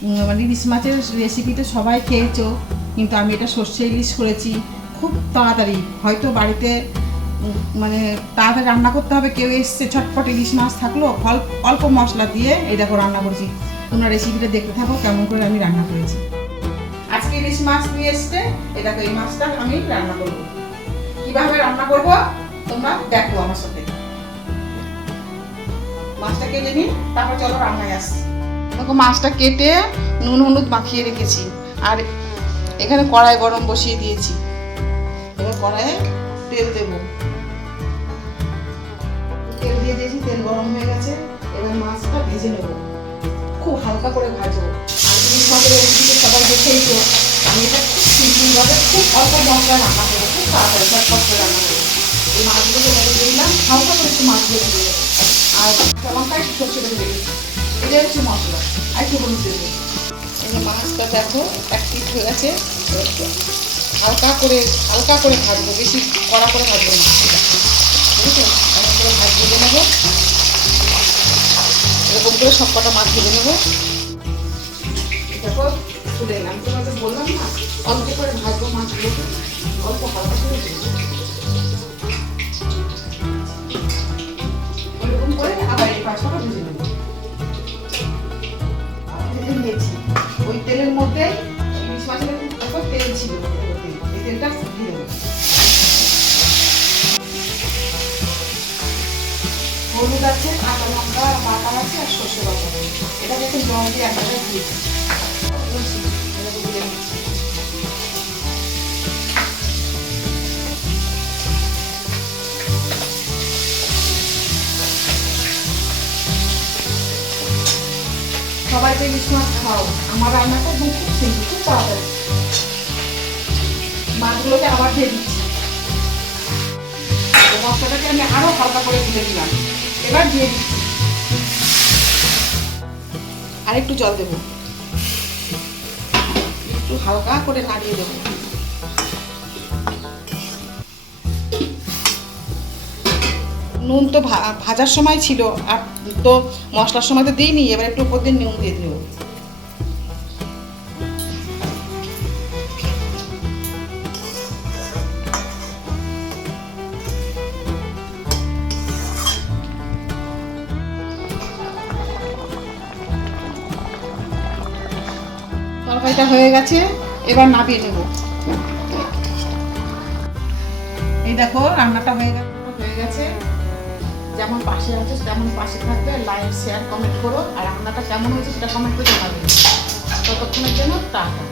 মানে ইলিশ মাছের রেসিপিটা সবাই খেয়েছো, কিন্তু আমি এটা সর্ষে ইলিশ করেছি খুব তাড়াতাড়ি। হয়তো বাড়িতে মানে তাড়াতাড়ি রান্না করতে হবে, কেউ এসছে ছটপট ইলিশ মাছ থাকলো, অল্প মশলা দিয়ে এই দেখো রান্না করেছি। তোমরা রেসিপিটা দেখতে থাকো কেমন করে আমি রান্না করেছি। আজকে ইলিশ মাছ নিয়ে এসছে, এই দেখো এই মাছটা আমি রান্না করবো। কিভাবে রান্না করবো তোমরা দেখো আমার সাথে। মাছটা কেটে নিই, তারপর চলো রান্নায় আসছি। দেখো মাছটা কেটে নুন হলুদ মাখিয়ে রেখেছি, আর এখানে কড়াই গরম বসিয়ে দিয়েছি। এবার কড়াইয়ে তেল দেবো, তেল দিয়ে দিয়েছি, তেল গরম হয়ে গেছে। এবার মাছটা ভেজে নেবো, খুব হালকা করে ভাজবো। আর ইলিশ মাছের রেসিপিতে সবাই দেখেই তো, আমি এটা খুব সিম্পলভাবে খুব অল্প মশলা রান্না করবো, খুব তাড়াতাড়ি ঝটপট করে রান্না করবো। এই মাছগুলোকে ভেজে দিলাম, হালকা করে একটু মাছগুলো দিয়ে দেবো, আর লঙ্কা একটু সরষে বেটে দেবো। এটা হচ্ছে মশলা, আর একটু হলুদ দেবো। এই মাছটা দেখো এক পিঠ হয়ে গেছে, হালকা করে ভাজবো, বেশি কড়া করে ভাজবো না, বুঝেছো? এমন করে ভাজ ভেজে নেবো, এরকম করে সব কটা মাছ ভেজে নেবো। দেখো তুলে নিলাম, তোমাকে বললাম না অল্প করে ভাজবো মাছগুলোকে, অল্প হালকা করে এরকম করে আবার এই পাঁচটা ভেজে নেবো। ভেজে নিয়েছি, ওই তেলের মধ্যে ইলিশ মাছের দেখো তেল ছিল, এই তেলটা দিয়ে দেবো। হলুদ আছে, কাঁচা লঙ্কা বাটা আছে, আর সর্ষে বাটা। এটা দেখুন জল দিয়ে একবারে দিয়েছি, দিয়ে নিচ্ছি। সবাই তো ইলিশ মাছ খাও, আমার রান্নাটা একদম খুব সিম্পল, খুব তাড়াতাড়ি। মাছগুলোকে আবার দিয়ে দিচ্ছি, মশলাটাকে আমি আরো হালকা করে দিয়ে দিলাম। এবার দিয়ে দিচ্ছি, আর একটু জল দেবো, একটু হালকা করে নাড়িয়ে দেবো। নুন তো ভাজার সময় ছিল, আর তো মশলার সময় তো দিইনি, এবার একটু উপর দিয়ে নুন দিয়ে দেবো। তরকারিটা হয়ে গেছে, এবার নামিয়ে নেব। এই দেখো রান্নাটা হয়ে গেছে। যেমন পাশে আছে তেমন পাশে থাকবে, লাইক শেয়ার কমেন্ট করো, আর রান্নাটা কেমন হয়েছে সেটা কমেন্ট করে জানাবে। ততক্ষণের জন্য টাটা।